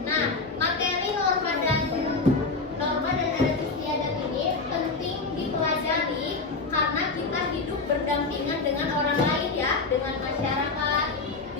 Nah, materi norma dan adat istiadat ini penting dipelajari karena kita hidup berdampingan dengan orang lain ya, dengan masyarakat,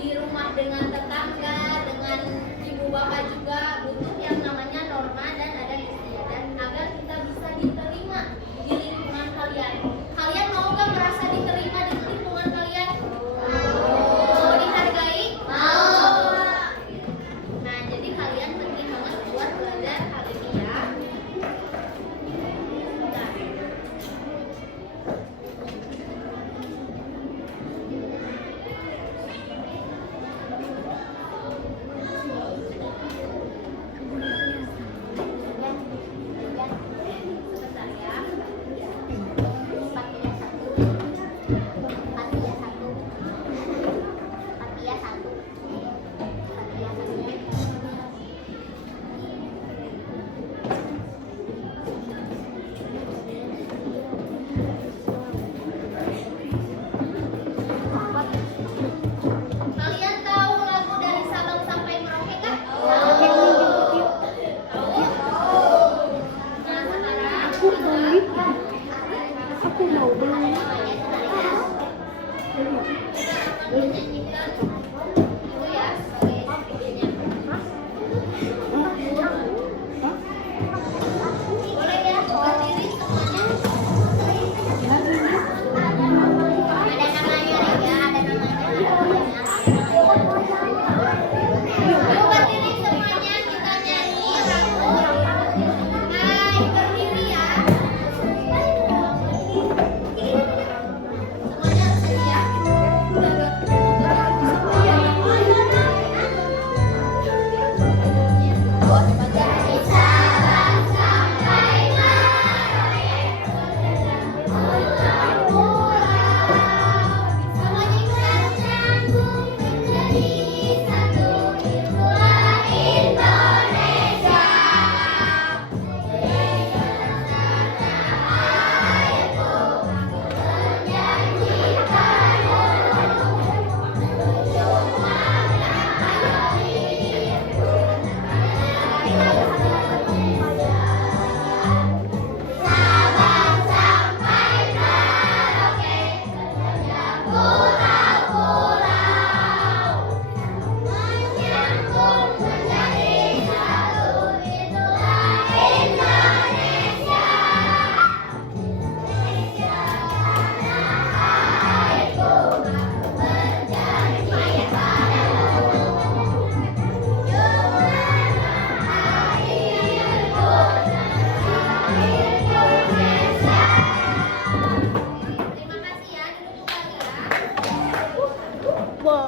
di rumah dengan tetangga, dengan ibu bapak juga butuh yang namanya norma dan adat istiadat agar kita bisa diterima di lingkungan kalian. Kalian mau nggak merasa diterima di lingkungan kalian? Mau dihargai? Mau. Nah, jadi kalian penting banget buat belajar hal ini ya. Nah. Kalian tahu lagu dari Sabang sampai Merauke nggak? Tahu. Nah, sekarang Aku mau beli. menyanyikan itu ya sebagai videonya. Boleh ya, berdiri semuanya. Ada namanya ya, ada namanya. Yuk berdiri semuanya, kita nyanyi lagu. Hai, berdiri ya. Semuanya harus siap. Terima kasih ya, duduk kembali ya.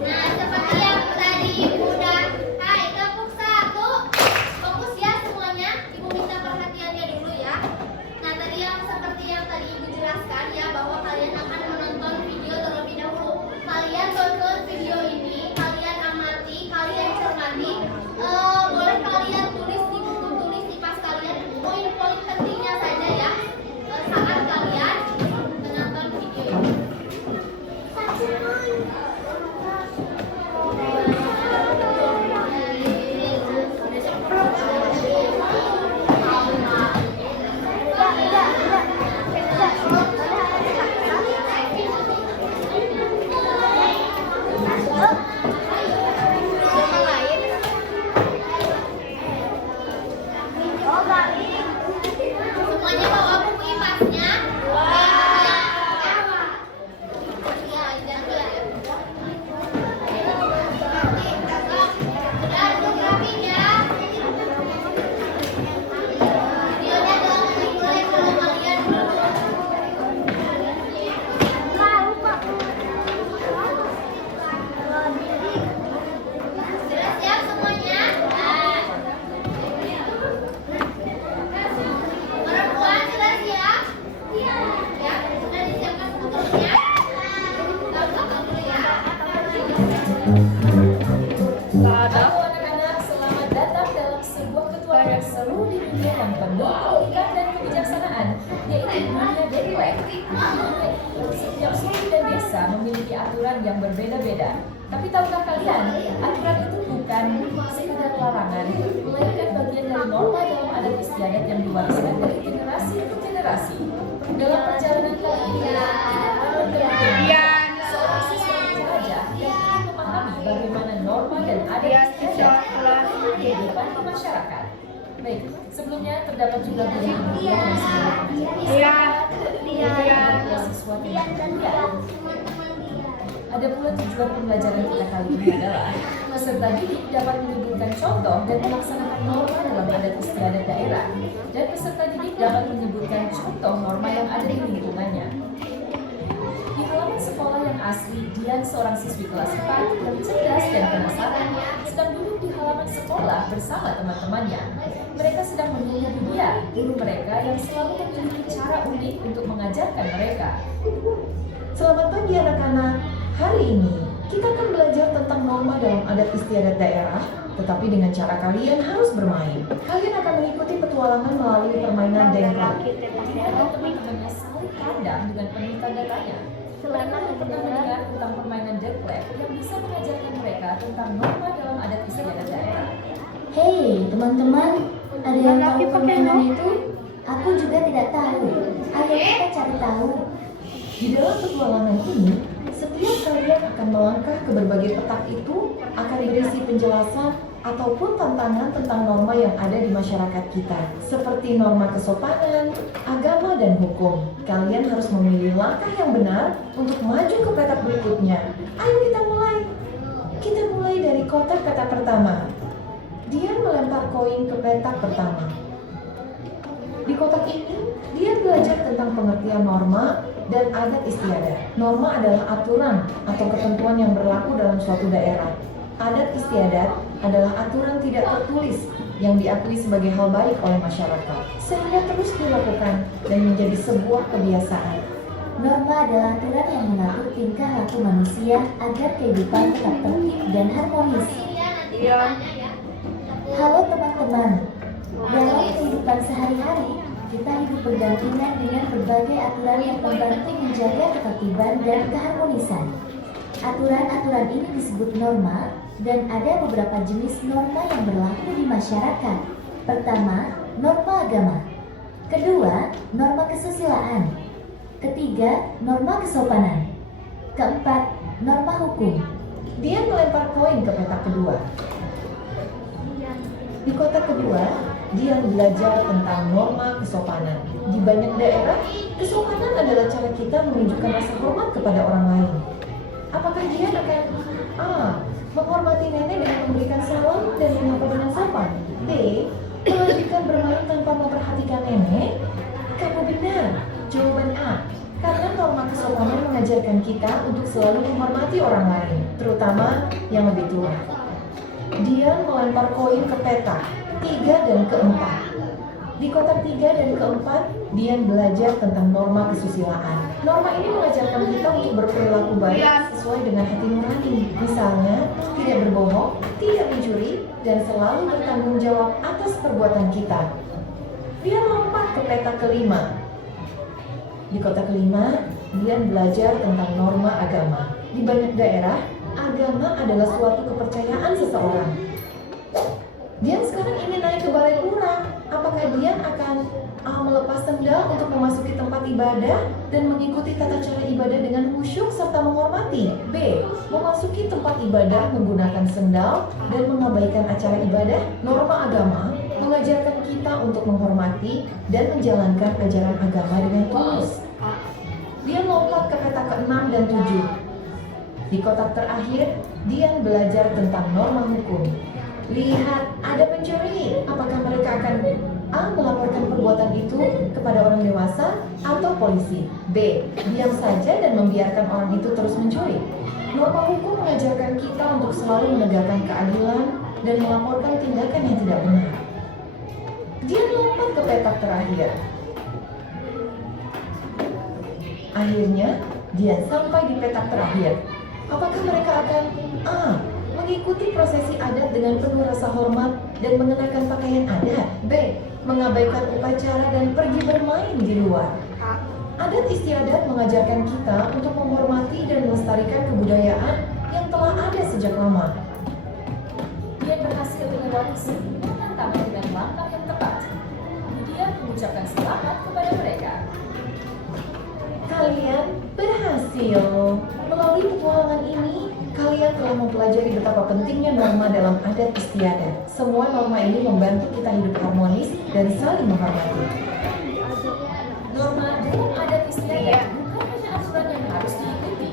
Nah, seperti yang tadi Ibu udah, hai, tepuk satu. Fokus ya semuanya. Ibu minta perhatiannya dulu ya. Nah, tadi seperti yang tadi Ibu jelaskan ya, bahwa kalian akan menonton video terlebih dahulu. Kalian tonton video ini, kalian amati, kalian cermati. Boleh kalian tulis di buku tulis di pas kalian poin-poin pentingnya saja ya. Saat kalian menonton video ini. Semuanya bawa buku IPAS-nya? Iya, jangan ya. Sudah duduk rapi ya. Videonya jangan mulai kalau kalian sudah siap semuanya? Nah. Perempuan sudah siap? Iya. Ya, sudah disiapkan bukunya? Tahu dulu ya. Halo anak-anak, selamat datang dalam sebuah petualangan seru di dunia yang penuh keunikan dan kebijaksanaan, yaitu dunia Deadweb. Setiap suku dan desa memiliki aturan yang berbeda-beda. Tapi tahukah kalian, aturan itu bukan sekadar larangan, melainkan bagian dari norma dalam adat istiadat yang diwariskan dari generasi ke generasi. Dalam perjalanan kali ini, kita akan seorang siswa menjelajah dan ingin memahami bagaimana norma dan adat istiadat dalam kehidupan masyarakat. Baik, sebelumnya terdapat juga beberapa yang siswa Ada pula tujuan pembelajaran kita kali ini adalah peserta didik dapat menyebutkan contoh dan melaksanakan norma dalam adat istiadat daerah, dan peserta didik dapat menyebutkan contoh norma yang ada di lingkungannya. Di halaman sekolah yang asli, Dian, seorang siswi kelas 4 yang cerdas dan penasaran, sedang duduk di halaman sekolah bersama teman-temannya. Mereka sedang mendengar dia, guru mereka yang selalu memiliki cara unik untuk mengajarkan mereka. Selamat pagi anak-anak. Hari ini kita akan belajar tentang norma dalam adat istiadat daerah, tetapi dengan cara kalian harus bermain. Kalian akan mengikuti petualangan melalui permainan dengklok. Teman-temannya saling pandang dengan penuh tanda tanya. Mereka pernah mendengar tentang permainan dengklok yang bisa mengajarkan mereka tentang norma dalam adat istiadat daerah. Hei teman-teman, ada yang tahu permainan itu? Aku juga tidak tahu. Ayo kita cari tahu. Di dalam petualangan ini, setiap kalian akan melangkah ke berbagai petak itu akan berisi penjelasan ataupun tantangan tentang norma yang ada di masyarakat kita, seperti norma kesopanan, agama, dan hukum. Kalian harus memilih langkah yang benar untuk maju ke petak berikutnya. Ayo kita mulai. Kita mulai dari kotak petak pertama. Dia melempar koin ke petak pertama. Di kotak ini, dia belajar tentang pengertian norma dan adat istiadat. Norma adalah aturan atau ketentuan yang berlaku dalam suatu daerah. Adat istiadat adalah aturan tidak tertulis yang diakui sebagai hal baik oleh masyarakat, sehingga terus dilakukan dan menjadi sebuah kebiasaan. Norma adalah aturan yang mengatur tingkah laku manusia agar kehidupan tetap tertib dan harmonis. Halo teman-teman, dalam kehidupan sehari-hari, kita hidup berdampingan dengan berbagai aturan yang membantu menjaga ketertiban dan keharmonisan. Aturan-aturan ini disebut norma, dan ada beberapa jenis norma yang berlaku di masyarakat. Pertama, norma agama. Kedua, norma kesusilaan. Ketiga, norma kesopanan. Keempat, norma hukum. Dia melempar koin ke petak kedua. Di kotak kedua, dia belajar tentang norma kesopanan. Di banyak daerah, kesopanan adalah cara kita menunjukkan rasa hormat kepada orang lain. Apakah dia akan menghormati nenek dengan memberikan salam dan menyapa dengan sopan? B. Melanjutkan bermain tanpa memperhatikan nenek? Kamu benar. Jawaban A. Karena norma kesopanan mengajarkan kita untuk selalu menghormati orang lain, terutama yang lebih tua. Dia melempar koin ke petak 3 dan ke-4. Di kotak 3 dan ke-4, Dian belajar tentang norma kesusilaan. Norma ini mengajarkan kita untuk berperilaku baik sesuai dengan hati nurani. Misalnya, tidak berbohong, tidak mencuri, dan selalu bertanggung jawab atas perbuatan kita. Dia lompat ke petak ke-5. Di kotak ke-5, Dian belajar tentang norma agama. Di banyak daerah, agama adalah suatu kepercayaan seseorang. Dian sekarang ingin naik ke balai pura. Apakah Dian akan melepas sendal untuk memasuki tempat ibadah dan mengikuti tata cara ibadah dengan khusyuk serta menghormati? B. Memasuki tempat ibadah menggunakan sendal dan mengabaikan acara ibadah? Norma agama mengajarkan kita untuk menghormati dan menjalankan ajaran agama dengan tulus. Dian lompat ke petak ke-6 dan 7. Di kotak terakhir, Dian belajar tentang norma hukum. Lihat, ada pencuri. Apakah mereka akan A. Melaporkan perbuatan itu kepada orang dewasa atau polisi? B. Diam saja dan membiarkan orang itu terus mencuri? Norma hukum mengajarkan kita untuk selalu menegakkan keadilan dan melaporkan tindakan yang tidak benar. Dia lompat ke petak terakhir. Akhirnya, dia sampai di petak terakhir. Apakah mereka akan A. Mengikuti prosesi adat dengan penuh rasa hormat dan mengenakan pakaian adat? B. mengabaikan upacara dan pergi bermain di luar. Adat istiadat mengajarkan kita untuk menghormati dan melestarikan kebudayaan yang telah ada sejak lama. Dian berhasil melewati semua tantangan dengan langkah yang tepat. Dian mengucapkan selamat kepada mereka. Kalian berhasil. Melalui petualangan ini, kalian telah mempelajari betapa pentingnya norma dalam adat istiadat. Semua norma ini membantu kita hidup harmonis dan saling menghormati. Norma dalam adat istiadat bukan hanya aturan yang harus diikuti,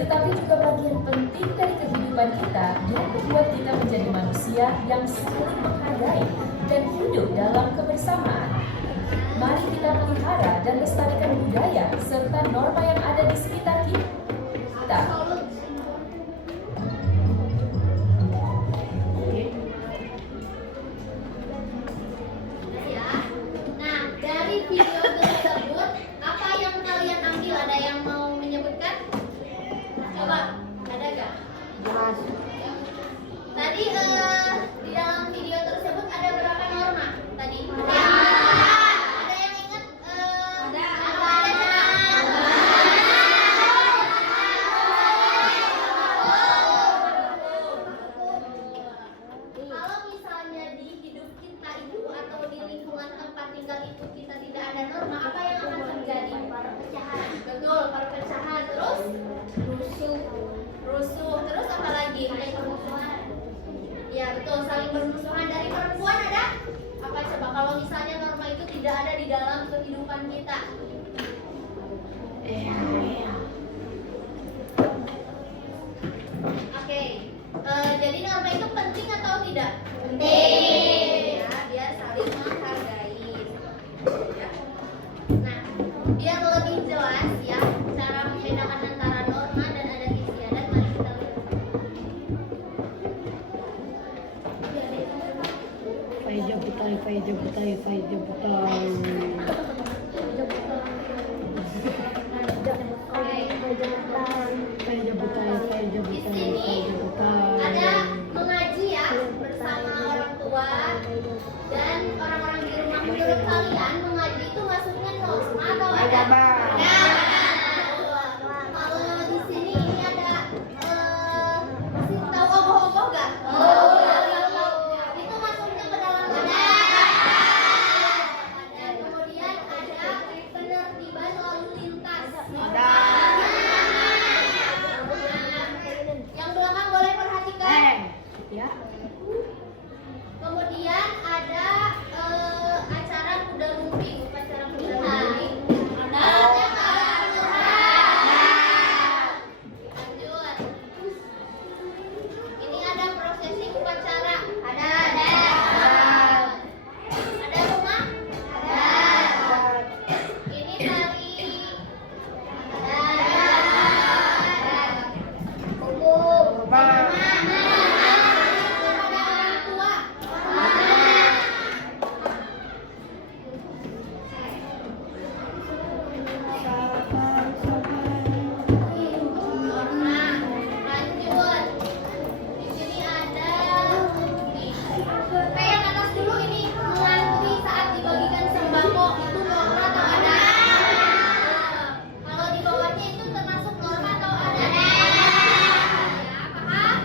tetapi juga bagian penting dari kehidupan kita yang membuat kita menjadi manusia yang saling menghargai dan hidup dalam kebersamaan. Mari kita pelihara dan lestarikan budaya serta norma yang ada di sekitar kita. Ya. Nah, dari video tersebut, apa yang kalian ambil? Ada yang mau menyebutkan? Coba, ada gak? Tadi di dalam video tersebut ada berapa norma? Tadi? Ada yang ingat? Kalau misalnya di hidup kita itu atau di lingkungan tempat tinggal itu kita tidak ada norma, apa yang akan terjadi? Perpecahan. Betul, perpecahan. Terus rusuh. Terus apa lagi? Saling bermusuhan. Ya betul, saling bermusuhan. Dari perempuan ada apa coba? Kalau misalnya norma itu tidak ada di dalam kehidupan kita. Oke, jadi norma itu penting atau tidak? Penting. Ya, dia saling menghargai. Ya. Nah, biar lebih jelas ya cara membedakan antara norma dan adat istiadat, mari kita lihat. Di sini ada mengaji ya bersama orang tua dan orang-orang di rumah. Menurut kalian mengaji itu masuknya norma atau ada? Kalau di sini ini ada masih tahu ogoh-ogoh gak? Itu masuknya ke dalam adat. Dan kemudian ada penertiban lalu lintas. Yang belakang boleh perhatikan. Kemudian ada acara kuda lumping, upacara kuda lumping. Ada. Lanjut. Ini ada prosesi upacara. Ada. Ada rumah? Ada. Ini tali. Ada. Umum. Kepada orang tua. Norma. Lanjut. Di sini ada yang atas dulu ini mengantri saat dibagikan sembako, itu norma atau ada? Kalau di bawahnya itu termasuk norma atau ada? Ya, paham?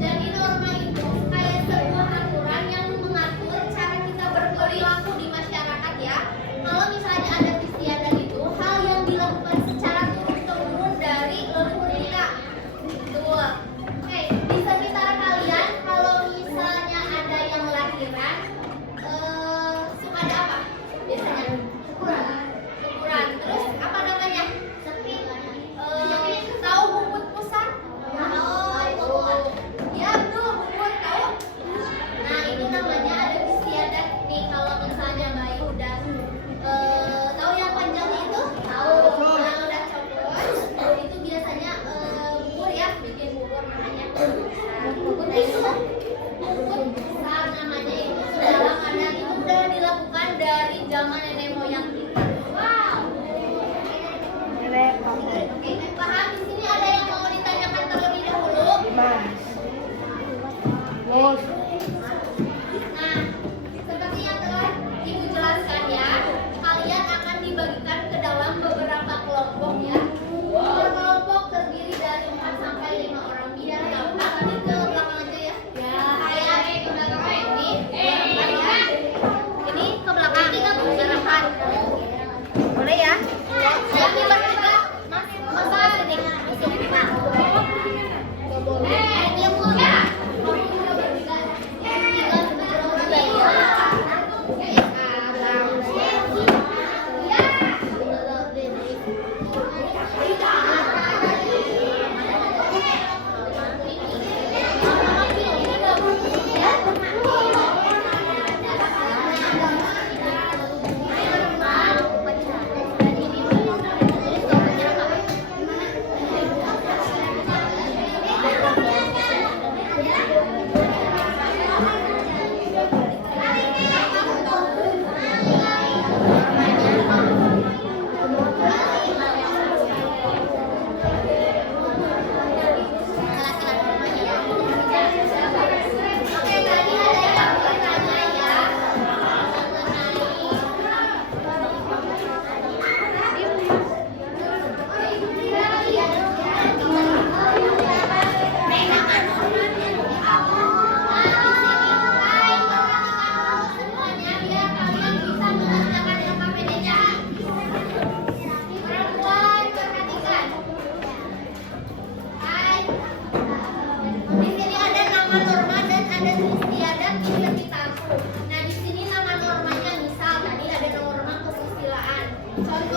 Jadi norma itu kayak sebuah aturan yang mengatur cara kita berperilaku di masyarakat ya. Kalau misalnya adat istiadat Contoh